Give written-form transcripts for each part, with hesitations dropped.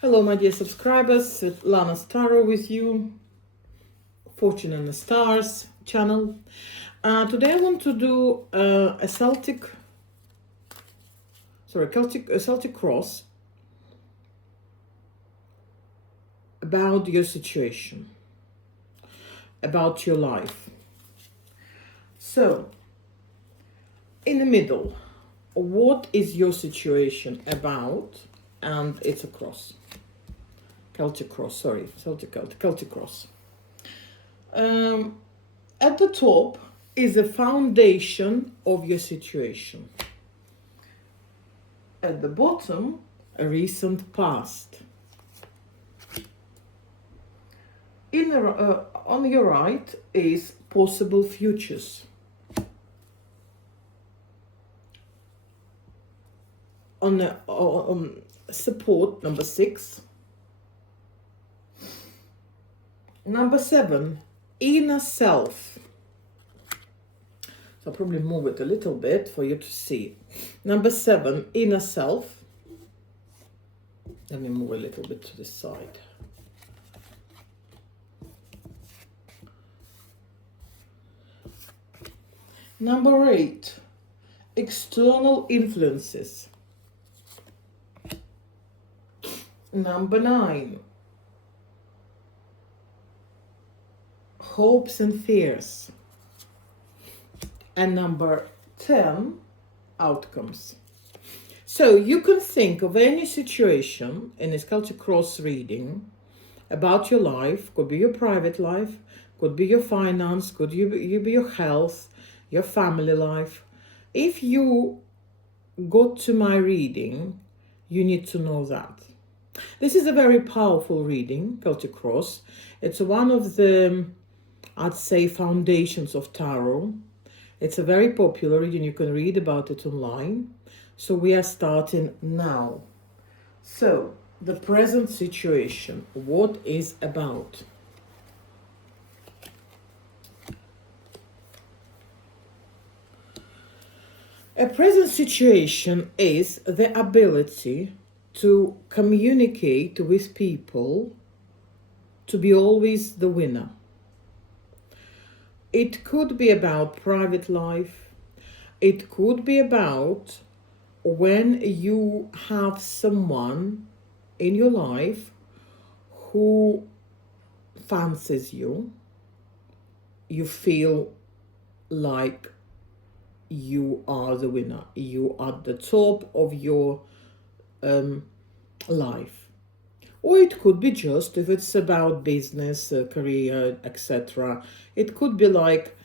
Hello, my dear subscribers. It's Lana Starro with you, Fortune and the Stars channel. Today I want to do a Celtic cross about your situation, about your life. So, in the middle, what is your situation about? And it's a cross. Celtic cross. At the top is the foundation of your situation. At the bottom, a recent past. On your right is possible futures. On support, number 6. Number 7, inner self. So I'll probably move it a little bit for you to see. Number 7, inner self. Let me move a little bit to the side. Number 8, external influences. Number 9, hopes and fears. And number 10, outcomes. So you can think of any situation in this Celtic cross reading about your life. Could be your private life, could be your finance, could be your health, your family life. If you got to my reading, you need to know that. This is a very powerful reading, Celtic cross. It's one of the, I'd say, foundations of tarot. It's a very popular reading. You can read about it online. So we are starting now. So the present situation, what is about? A present situation is the ability to communicate with people, to be always the winner. It could be about private life. It could be about when you have someone in your life who fancies you. You feel like you are the winner. You are at the top of your life. Or it could be just, if it's about business, career, etc. It could be like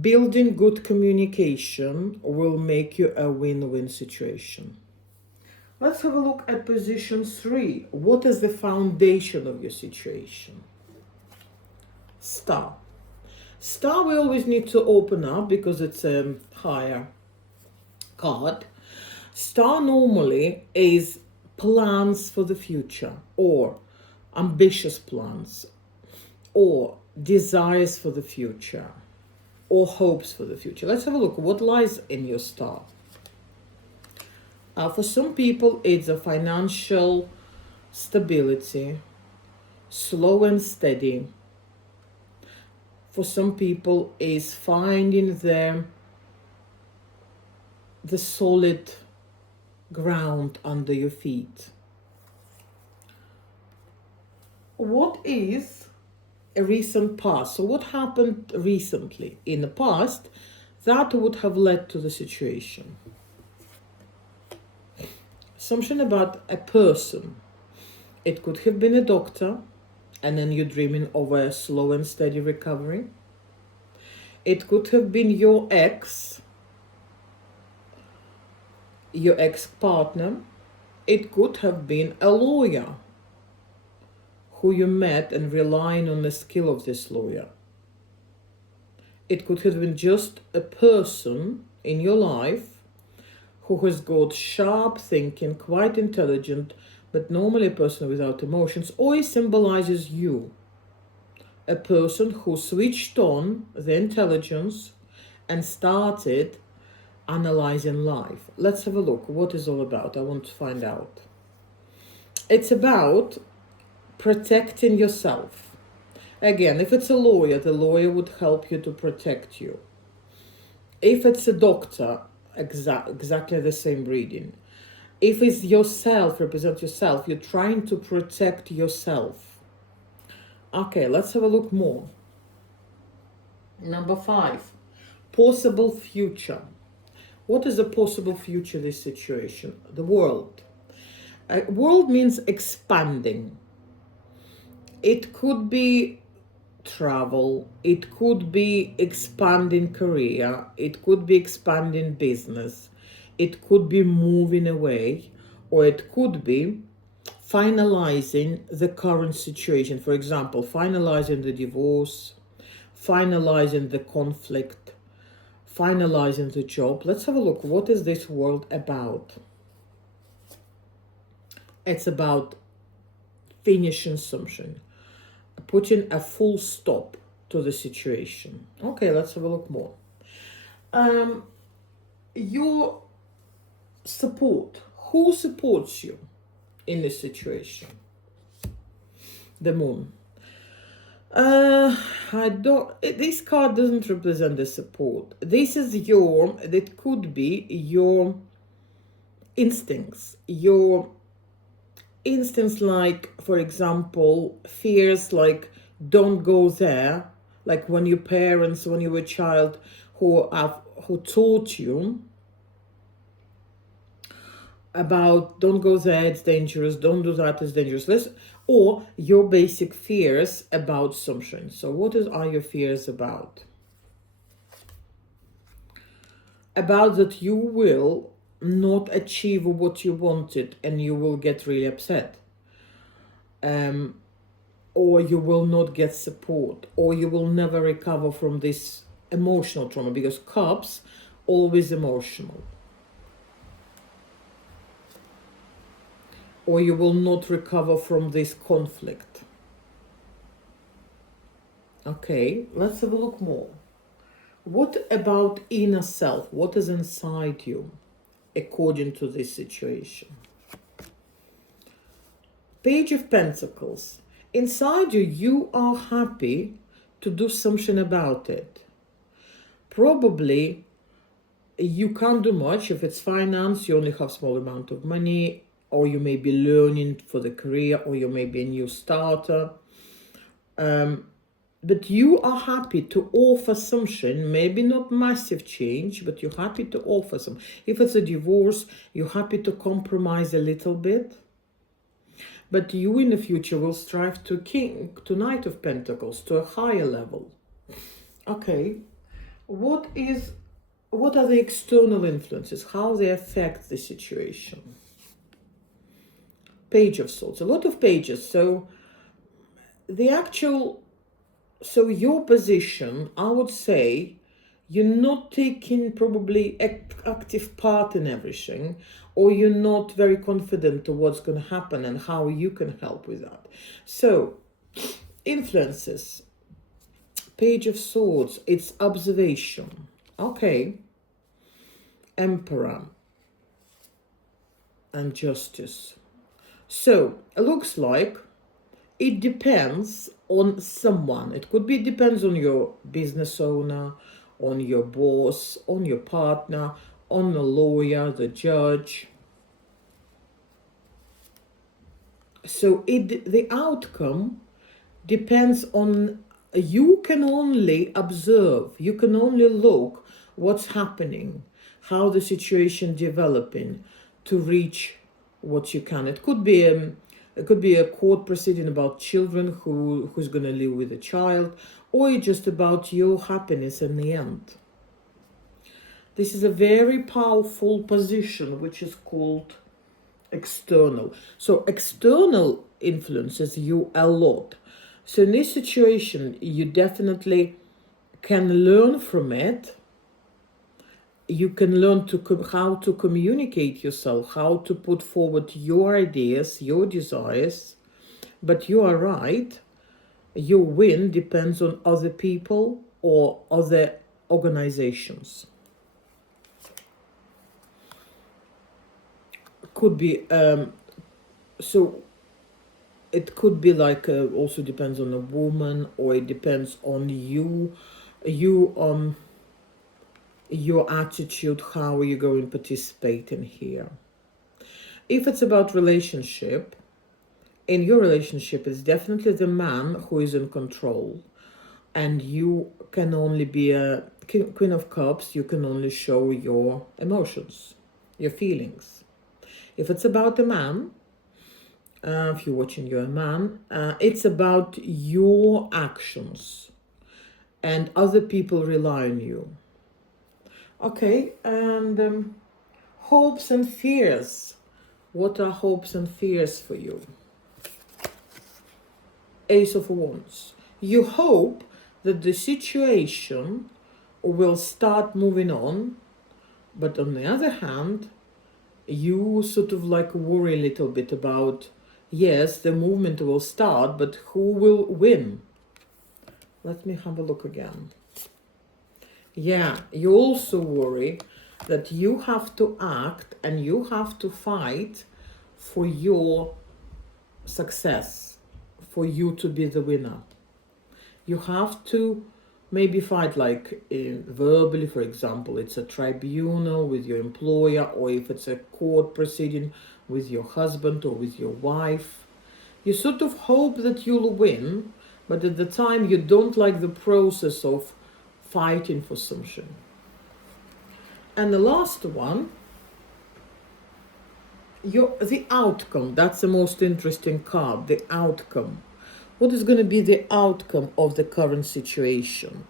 building good communication will make you a win-win situation. Let's have a look at position 3. What is the foundation of your situation? Star. Star we always need to open up because it's a higher card. Star normally is plans for the future, or ambitious plans, or desires for the future, or hopes for the future. Let's have a look. What lies in your star? For some people, it's a financial stability, slow and steady. For some people, it's finding the solid ground under your feet. What is a recent past? So what happened recently in the past that would have led to the situation? Something about a person. It could have been a doctor, and then you're dreaming of a slow and steady recovery. It could have been your ex-partner. It could have been a lawyer who you met and relying on the skill of this lawyer. It could have been just a person in your life who has got sharp thinking, quite intelligent, but normally a person without emotions, or it symbolizes you. A person who switched on the intelligence and started analyzing life. Let's have a look. What is all about? I want to find out. It's about protecting yourself. Again, if it's a lawyer, the lawyer would help you to protect you. If it's a doctor, exactly the same reading. If it's yourself, represent yourself, you're trying to protect yourself. Okay, let's have a look more. Number 5, possible future. What is a possible future, this situation? The world. World means expanding. It could be travel, it could be expanding career, it could be expanding business, it could be moving away, or it could be finalizing the current situation. For example, finalizing the divorce, finalizing the conflict, finalizing the job. Let's have a look. What is this world about? It's about finishing something, putting a full stop to the situation. Okay, let's have a look more. Your support. Who supports you in this situation? The moon. I don't. This card doesn't represent the support. This is It could be your instincts. Your instincts, like, for example, fears like don't go there. Like when your parents, when you were a child, who taught you about don't go there, it's dangerous, don't do that, it's dangerous. Or your basic fears about something. So what are your fears about? About that you will not achieve what you wanted and you will get really upset. Or you will not get support, or you will never recover from this emotional trauma, because cups, always emotional. Or you will not recover from this conflict. Okay, let's have a look more. What about inner self? What is inside you according to this situation? Page of Pentacles. Inside you, you are happy to do something about it. Probably you can't do much. If it's finance, you only have small amount of money, or you may be learning for the career, or you may be a new starter. But you are happy to offer something, maybe not massive change, but you're happy to offer some. If it's a divorce, you're happy to compromise a little bit. But you in the future will strive to Knight of Pentacles, to a higher level. Okay, what are the external influences? How they affect the situation? Page of Swords, a lot of pages. So your position, I would say, you're not taking probably active part in everything, or you're not very confident to what's going to happen and how you can help with that. So, influences. Page of Swords, it's observation. Okay. Emperor and Justice. So, it looks like it depends on someone. It could be, it depends on your business owner, on your boss, on your partner, on the lawyer, the judge. So the outcome depends on, you can only observe, you can only look what's happening, how the situation developing to reach what you can. It could be a court proceeding about children who's going to live with a child, or just about your happiness in the end. This is a very powerful position, which is called external. So external influences you a lot. So in this situation, you definitely can learn from it. You can learn how to communicate yourself, how to put forward your ideas, your desires. But you are right. Your win depends on other people or other organizations. Could be, so it could be like also depends on a woman, or it depends on you your attitude, how are you going to participate in here. If it's about relationship, in your relationship, it's definitely the man who is in control, and you can only be a Queen of Cups. You can only show your emotions, your feelings. If it's about a man, if you're watching, you're a man, it's about your actions, and other people rely on you. Okay, and hopes and fears. What are hopes and fears for you? Ace of Wands. You hope that the situation will start moving on, but on the other hand, you sort of like worry a little bit about, yes, the movement will start, but who will win? Let me have a look again. Yeah, you also worry that you have to act and you have to fight for your success, for you to be the winner. You have to maybe fight like verbally, for example, it's a tribunal with your employer, or if it's a court proceeding with your husband or with your wife. You sort of hope that you'll win, but at the time you don't like the process of fighting for something. And the last one, the outcome. That's the most interesting card, the outcome. What is going to be the outcome of the current situation?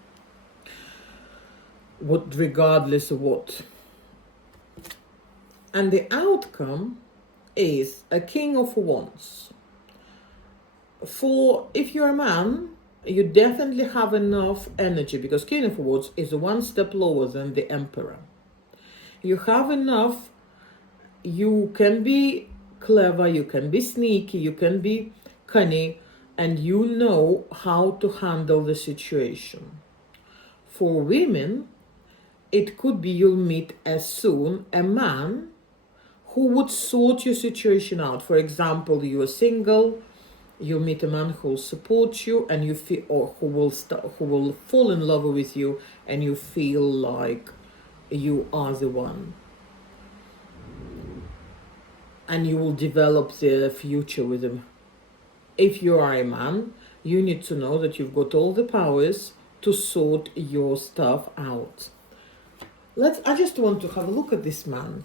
What, regardless of what? And the outcome is a King of Wands. For if you're a man, you definitely have enough energy, because King of Wands is one step lower than the Emperor. You have enough. You can be clever, you can be sneaky, you can be cunning, and you know how to handle the situation. For women, it could be you'll meet as soon a man who would sort your situation out. For example, you are single, you meet a man who will support you, and you feel, or who will fall in love with you, and you feel like you are the one. And you will develop the future with him. If you are a man, you need to know that you've got all the powers to sort your stuff out. I just want to have a look at this man.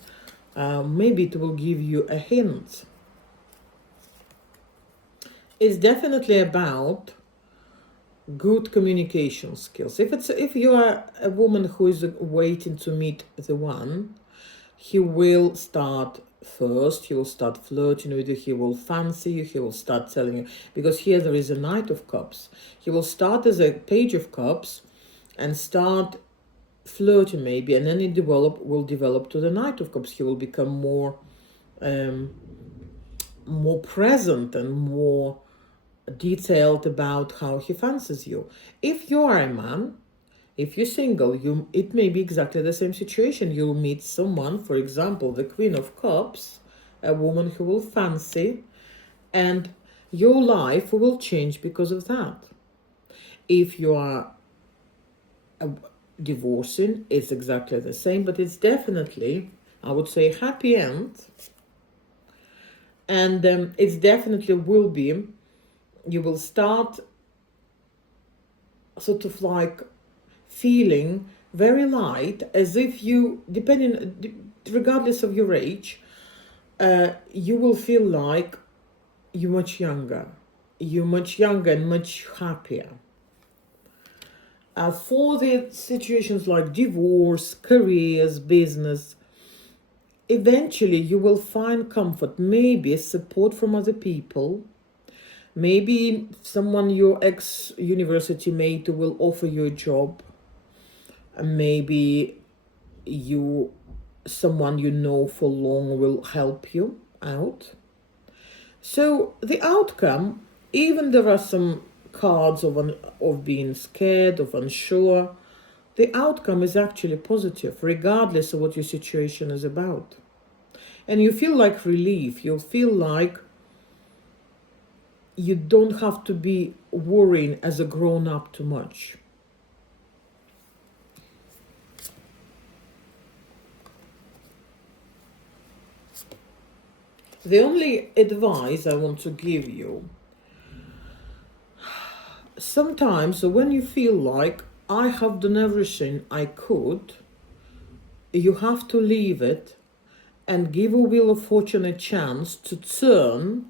Maybe it will give you a hint. It's definitely about good communication skills. If you are a woman who is waiting to meet the one, he will start first. He will start flirting with you. He will fancy you. He will start telling you, because here there is a Knight of Cups. He will start as a Page of Cups and start flirting maybe, and then it will develop to the Knight of Cups. He will become more present and more detailed about how he fancies you. If you are a man, if you're single, it may be exactly the same situation. You'll meet someone, for example, the Queen of Cups, a woman who will fancy, and your life will change because of that. If you are divorcing, it's exactly the same, but it's definitely, I would say, happy end. And it's definitely will be, you will start sort of like feeling very light, as if you, regardless of your age, you will feel like you're much younger and much happier. For the situations like divorce, careers, business, eventually you will find comfort, maybe support from other people. Maybe someone, your ex-university mate, will offer you a job. Maybe someone you know for long will help you out. So the outcome, even there are some cards of being scared, of unsure, the outcome is actually positive, regardless of what your situation is about. And you feel like relief. You'll feel like you don't have to be worrying as a grown-up too much. The only advice I want to give you, sometimes when you feel like I have done everything I could, you have to leave it and give a Wheel of Fortune a chance to turn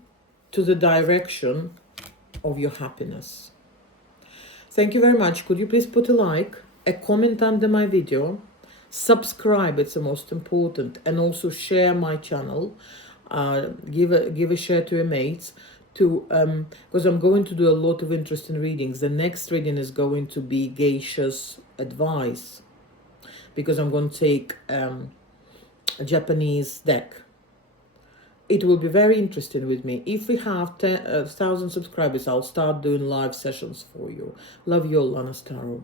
to the direction of your happiness. Thank you very much. Could you please put a like, a comment under my video, subscribe, it's the most important, and also share my channel. Give a share to your mates, to because I'm going to do a lot of interesting readings. The next reading is going to be Geisha's advice, because I'm going to take a Japanese deck. It will be very interesting with me. If we have 1,000 subscribers, I'll start doing live sessions for you. Love you all, Anastaro.